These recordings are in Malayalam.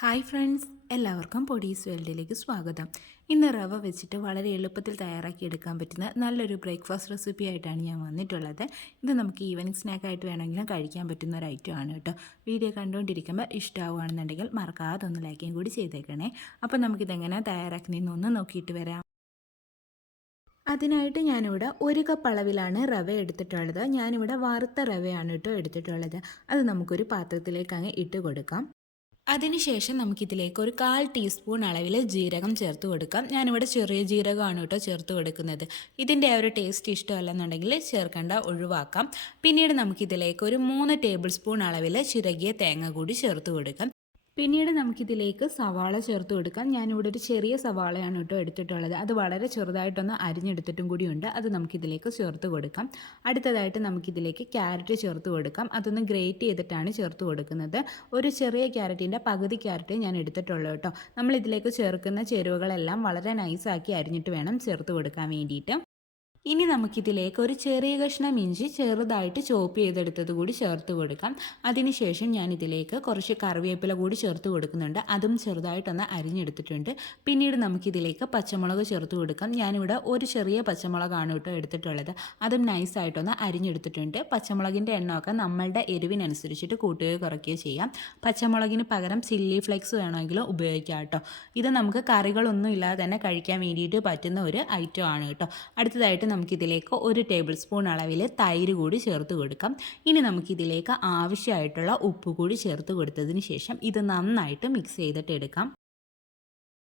ഹായ് ഫ്രണ്ട്സ്, എല്ലാവർക്കും പൊടീസ് വേൾഡിലേക്ക് സ്വാഗതം. ഇന്ന് റവ വെച്ചിട്ട് വളരെ എളുപ്പത്തിൽ തയ്യാറാക്കി എടുക്കാൻ പറ്റുന്ന നല്ലൊരു ബ്രേക്ക്ഫാസ്റ്റ് റെസിപ്പി ആയിട്ടാണ് ഞാൻ വന്നിട്ടുള്ളത്. ഇത് നമുക്ക് ഈവനിങ് സ്നാക്കായിട്ട് വേണമെങ്കിലും കഴിക്കാൻ പറ്റുന്ന ഒരു ഐറ്റം ആണ് കേട്ടോ. വീഡിയോ കണ്ടുകൊണ്ടിരിക്കുമ്പോൾ ഇഷ്ടമാവുകയാണെന്നുണ്ടെങ്കിൽ മറക്കാതെ ഒന്ന് ലൈക്കും കൂടി ചെയ്തേക്കണേ. അപ്പോൾ നമുക്കിതെങ്ങനെ തയ്യാറാക്കുന്നതെന്നൊന്ന് നോക്കിയിട്ട് വരാം. അതിനായിട്ട് ഞാനിവിടെ 1 കപ്പ് അളവിലാണ് റവ എടുത്തിട്ടുള്ളത്. ഞാനിവിടെ വറുത്ത റവയാണ് കേട്ടോ എടുത്തിട്ടുള്ളത്. അത് നമുക്കൊരു പാത്രത്തിലേക്ക് അങ്ങ് ഇട്ട് കൊടുക്കാം. അതിനുശേഷം നമുക്കിതിലേക്ക് ഒരു 1/4 ടീസ്പൂൺ അളവിൽ ജീരകം ചേർത്ത് കൊടുക്കാം. ഞാനിവിടെ ചെറിയ ജീരകമാണ് കേട്ടോ ചേർത്ത് കൊടുക്കുന്നത്. ഇതിൻ്റെ ആ ഒരു ടേസ്റ്റ് ഇഷ്ടമല്ലെന്നുണ്ടെങ്കിൽ ചേർക്കേണ്ട, ഒഴിവാക്കാം. പിന്നീട് നമുക്കിതിലേക്ക് ഒരു 3 ടേബിൾ സ്പൂൺ അളവിൽ ചിരകിയ തേങ്ങ കൂടി ചേർത്ത് കൊടുക്കാം. പിന്നീട് നമുക്കിതിലേക്ക് സവാള ചേർത്ത് കൊടുക്കാം. ഞാനിവിടെ ഒരു ചെറിയ സവാളയാണ് കേട്ടോ എടുത്തിട്ടുള്ളത്. അത് വളരെ ചെറുതായിട്ടൊന്ന് അരിഞ്ഞെടുത്തിട്ടും കൂടിയുണ്ട്. അത് നമുക്കിതിലേക്ക് ചേർത്ത് കൊടുക്കാം. അടുത്തതായിട്ട് നമുക്കിതിലേക്ക് ക്യാരറ്റ് ചേർത്ത് കൊടുക്കാം. അതൊന്ന് ഗ്രേറ്റ് ചെയ്തിട്ടാണ് ചേർത്ത് കൊടുക്കുന്നത്. ഒരു ചെറിയ ക്യാരറ്റിൻ്റെ പകുതി ക്യാരറ്റ് ഞാൻ എടുത്തിട്ടുള്ളൂ കേട്ടോ. നമ്മളിതിലേക്ക് ചേർക്കുന്ന ചേരുവകളെല്ലാം വളരെ നൈസാക്കി അരിഞ്ഞിട്ട് വേണം ചേർത്ത് കൊടുക്കാൻ വേണ്ടിയിട്ട്. ഇനി നമുക്കിതിലേക്ക് ഒരു ചെറിയ കഷ്ണം ഇഞ്ചി ചെറുതായിട്ട് ചോപ്പ് ചെയ്തെടുത്തത് കൂടി ചേർത്ത് കൊടുക്കാം. അതിനുശേഷം ഞാനിതിലേക്ക് കുറച്ച് കറിവേപ്പില കൂടി ചേർത്ത് കൊടുക്കുന്നുണ്ട്. അതും ചെറുതായിട്ടൊന്ന് അരിഞ്ഞെടുത്തിട്ടുണ്ട്. പിന്നീട് നമുക്കിതിലേക്ക് പച്ചമുളക് ചേർത്ത് കൊടുക്കാം. ഞാനിവിടെ ഒരു ചെറിയ പച്ചമുളകാണ് കേട്ടോ എടുത്തിട്ടുള്ളത്. അതും നൈസായിട്ടൊന്ന് അരിഞ്ഞെടുത്തിട്ടുണ്ട്. പച്ചമുളകിൻ്റെ എണ്ണമൊക്കെ നമ്മളുടെ എരിവിനനുസരിച്ചിട്ട് കൂട്ടുകയോ കുറയ്ക്കുകയോ ചെയ്യാം. പച്ചമുളകിന് പകരം ചില്ലി ഫ്ലേക്സ് വേണമെങ്കിലും ഉപയോഗിക്കാം കേട്ടോ. ഇത് നമുക്ക് കറികളൊന്നും ഇല്ലാതെ തന്നെ കഴിക്കാൻ വേണ്ടിയിട്ട് പറ്റുന്ന ഒരു ഐറ്റം ആണ് കേട്ടോ. അടുത്തതായിട്ട് നമുക്കിതിലേക്ക് 1 ടേബിൾ സ്പൂൺ അളവിൽ തൈര് കൂടി ചേർത്ത് കൊടുക്കാം. ഇനി നമുക്കിതിലേക്ക് ആവശ്യമായിട്ടുള്ള ഉപ്പ് കൂടി ചേർത്ത് കൊടുത്തതിന് ശേഷം ഇത് നന്നായിട്ട് മിക്സ് ചെയ്തിട്ട് എടുക്കാം.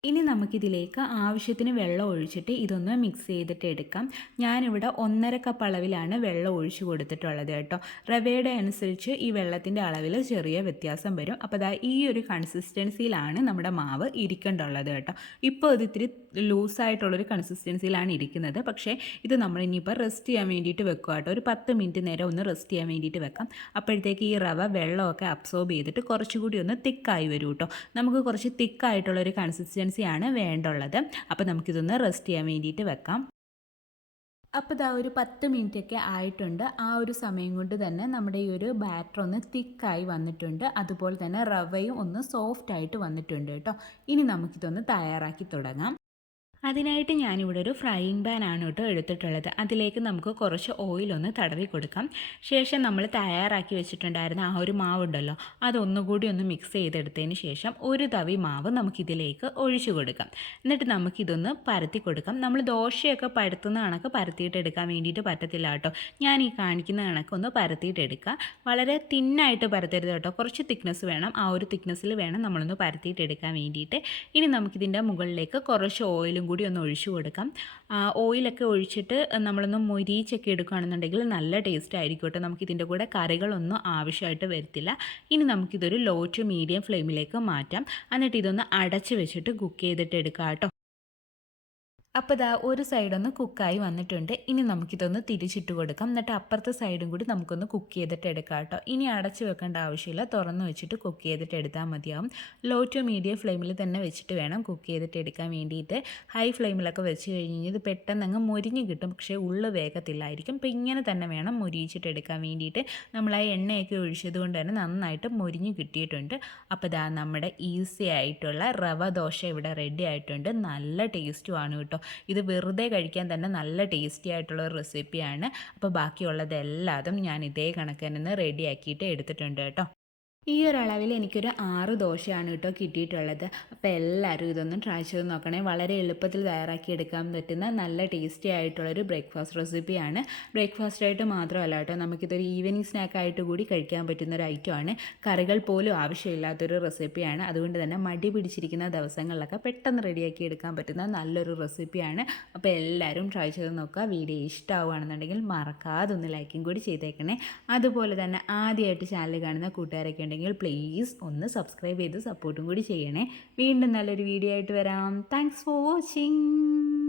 ഇനി നമുക്കിതിലേക്ക് ആവശ്യത്തിന് വെള്ളം ഒഴിച്ചിട്ട് ഇതൊന്ന് മിക്സ് ചെയ്തിട്ട് എടുക്കാം. ഞാനിവിടെ 1.5 കപ്പ് അളവിലാണ് വെള്ളം ഒഴിച്ച് കൊടുത്തിട്ടുള്ളത് കേട്ടോ. റവയുടെ അനുസരിച്ച് ഈ വെള്ളത്തിൻ്റെ അളവിൽ ചെറിയ വ്യത്യാസം വരും. അപ്പോൾ ഈ ഒരു കൺസിസ്റ്റൻസിയിലാണ് നമ്മുടെ മാവ് ഇരിക്കേണ്ടുള്ളത് കേട്ടോ. ഇപ്പോൾ ഇത് ഇത്തിരി ലൂസായിട്ടുള്ളൊരു കൺസിസ്റ്റൻസിയിലാണ് ഇരിക്കുന്നത്. പക്ഷേ ഇത് നമ്മൾ ഇനിയിപ്പോൾ റെസ്റ്റ് ചെയ്യാൻ വേണ്ടിയിട്ട് വെക്കുക കേട്ടോ. ഒരു 10 മിനിറ്റ് നേരം ഒന്ന് റെസ്റ്റ് ചെയ്യാൻ വേണ്ടിയിട്ട് വെക്കാം. അപ്പോഴത്തേക്ക് ഈ റവ വെള്ളമൊക്കെ അബ്സോർബ് ചെയ്തിട്ട് കുറച്ചുകൂടി ഒന്ന് തിക്കായി വരും കേട്ടോ. നമുക്ക് കുറച്ച് തിക്കായിട്ടുള്ളൊരു കൺസിസ്റ്റൻസിയാണ് വേണ്ടുള്ളത്. അപ്പോൾ നമുക്കിതൊന്ന് റെസ്റ്റ് ചെയ്യാൻ വേണ്ടിയിട്ട് വെക്കാം. അപ്പോൾ ഒരു 10 മിനിറ്റൊക്കെ ആയിട്ടുണ്ട്. ആ ഒരു സമയം കൊണ്ട് തന്നെ നമ്മുടെ ഈ ഒരു ബാറ്റർ ഒന്ന് തിക്കായി വന്നിട്ടുണ്ട്. അതുപോലെ തന്നെ റവയും ഒന്ന് സോഫ്റ്റ് ആയിട്ട് വന്നിട്ടുണ്ട് കേട്ടോ. ഇനി നമുക്കിതൊന്ന് തയ്യാറാക്കി തുടങ്ങാം. അതിനായിട്ട് ഞാനിവിടെ ഒരു ഫ്രൈയിങ് പാൻ ആണ് കേട്ടോ എടുത്തിട്ടുള്ളത്. അതിലേക്ക് നമുക്ക് കുറച്ച് ഓയിലൊന്ന് തടവി കൊടുക്കാം. ശേഷം നമ്മൾ തയ്യാറാക്കി വെച്ചിട്ടുണ്ടായിരുന്ന ആ ഒരു മാവുണ്ടല്ലോ, അതൊന്നുകൂടി ഒന്ന് മിക്സ് ചെയ്തെടുത്തതിന് ശേഷം ഒരു തവി മാവ് നമുക്കിതിലേക്ക് ഒഴിച്ചു കൊടുക്കാം. എന്നിട്ട് നമുക്കിതൊന്ന് പരത്തി കൊടുക്കാം. നമ്മൾ ദോശയൊക്കെ പരത്തുന്ന കണക്ക് പരത്തിയിട്ട് എടുക്കാൻ വേണ്ടിയിട്ട് പറ്റത്തില്ല കേട്ടോ. ഞാൻ ഈ കാണിക്കുന്ന കണക്കൊന്ന് പരത്തിയിട്ട് എടുക്കുക. വളരെ തിന്നായിട്ട് പരത്തരുത് കേട്ടോ. കുറച്ച് തിക്നെസ് വേണം. ആ ഒരു തിക്നെസ്സിൽ വേണം നമ്മളൊന്ന് പരത്തിയിട്ട് എടുക്കാൻ വേണ്ടിയിട്ട്. ഇനി നമുക്കിതിൻ്റെ മുകളിലേക്ക് കുറച്ച് ഓയിലും കൂടി ഒന്ന് ഒഴിച്ചു കൊടുക്കാം. ഓയിലൊക്കെ ഒഴിച്ചിട്ട് നമ്മളൊന്ന് മൊരിച്ചൊക്കെ എടുക്കുകയാണെന്നുണ്ടെങ്കിൽ നല്ല ടേസ്റ്റ് ആയിരിക്കും കേട്ടോ. നമുക്കിതിൻ്റെ കൂടെ കറികളൊന്നും ആവശ്യമായിട്ട് വരത്തില്ല. ഇനി നമുക്കിതൊരു ലോ ടു മീഡിയം ഫ്ലെയിമിലേക്ക് മാറ്റാം. എന്നിട്ട് ഇതൊന്ന് അടച്ച് വെച്ചിട്ട് കുക്ക് ചെയ്തിട്ട് എടുക്കാം കേട്ടോ. അപ്പോൾ ഒരു സൈഡൊന്ന് കുക്കായി വന്നിട്ടുണ്ട്. ഇനി നമുക്കിതൊന്ന് തിരിച്ചിട്ട് കൊടുക്കാം. എന്നിട്ട് അപ്പുറത്തെ സൈഡും കൂടി നമുക്കൊന്ന് കുക്ക് ചെയ്തിട്ട് എടുക്കാം കേട്ടോ. ഇനി അടച്ച് വെക്കേണ്ട ആവശ്യമില്ല. തുറന്ന് വെച്ചിട്ട് കുക്ക് ചെയ്തിട്ട് എടുത്താൽ മതിയാവും. ലോ ടു മീഡിയം ഫ്ലെയിമിൽ തന്നെ വെച്ചിട്ട് വേണം കുക്ക് ചെയ്തിട്ട് എടുക്കാൻ വേണ്ടിയിട്ട്. ഹൈ ഫ്ലെയിമിലൊക്കെ വെച്ച് കഴിഞ്ഞ് ഇത് പെട്ടെന്ന് അങ്ങ് മൊരിഞ്ഞ് കിട്ടും. പക്ഷേ ഉള്ളു വേഗത്തില്ലായിരിക്കും. അപ്പോൾ ഇങ്ങനെ തന്നെ വേണം മൊരിയിച്ചിട്ട് എടുക്കാൻ വേണ്ടിയിട്ട്. നമ്മൾ ആ എണ്ണയൊക്കെ ഒഴിച്ചത് കൊണ്ട് തന്നെ നന്നായിട്ട് മൊരിഞ്ഞ് കിട്ടിയിട്ടുണ്ട്. അപ്പോൾ നമ്മുടെ ഈസി ആയിട്ടുള്ള റവ ദോശ ഇവിടെ റെഡി ആയിട്ടുണ്ട്. നല്ല ടേസ്റ്റുമാണ് കേട്ടോ. ഇത് വെറുതെ കഴിക്കാൻ തന്നെ നല്ല ടേസ്റ്റി ആയിട്ടുള്ള ഒരു റെസിപ്പിയാണ്. അപ്പോൾ ബാക്കിയുള്ളതെല്ലാതും ഞാൻ ഇതേ കണക്ക് തന്നെ റെഡിയാക്കിയിട്ട് എടുത്തിട്ടുണ്ട് കേട്ടോ. ഈ ഒരു അളവിൽ എനിക്കൊരു 6 ദോശയാണ് കേട്ടോ കിട്ടിയിട്ടുള്ളത്. അപ്പോൾ എല്ലാവരും ഇതൊന്നും ട്രൈ ചെയ്ത് നോക്കണേ. വളരെ എളുപ്പത്തിൽ തയ്യാറാക്കി എടുക്കാൻ പറ്റുന്ന നല്ല ടേസ്റ്റി ആയിട്ടുള്ളൊരു ബ്രേക്ക്ഫാസ്റ്റ് റെസിപ്പിയാണ്. ബ്രേക്ക്ഫാസ്റ്റായിട്ട് മാത്രമല്ല കേട്ടോ, നമുക്കിതൊരു ഈവനിങ് സ്നാക്കായിട്ട് കൂടി കഴിക്കാൻ പറ്റുന്ന ഒരു ഐറ്റമാണ്. കറികൾ പോലും ആവശ്യമില്ലാത്തൊരു റെസിപ്പിയാണ്. അതുകൊണ്ട് തന്നെ മടി പിടിച്ചിരിക്കുന്ന ദിവസങ്ങളിലൊക്കെ പെട്ടെന്ന് റെഡിയാക്കി എടുക്കാൻ പറ്റുന്ന നല്ലൊരു റെസിപ്പിയാണ്. അപ്പോൾ എല്ലാവരും ട്രൈ ചെയ്ത് നോക്കുക. വീഡിയോ ഇഷ്ടമാവുകയാണെന്നുണ്ടെങ്കിൽ മറക്കാതെ ഒന്ന് ലൈക്കും കൂടി ചെയ്തേക്കണേ. അതുപോലെ തന്നെ ആദ്യമായിട്ട് ചാനൽ കാണുന്ന കൂട്ടുകാരൊക്കെ ഉണ്ടെങ്കിൽ പ്ലീസ് ഒന്ന് സബ്സ്ക്രൈബ് ചെയ്ത് സപ്പോർട്ടും കൂടി ചെയ്യണേ. വീണ്ടും നല്ലൊരു വീഡിയോ ആയിട്ട് വരാം. Thanks for watching.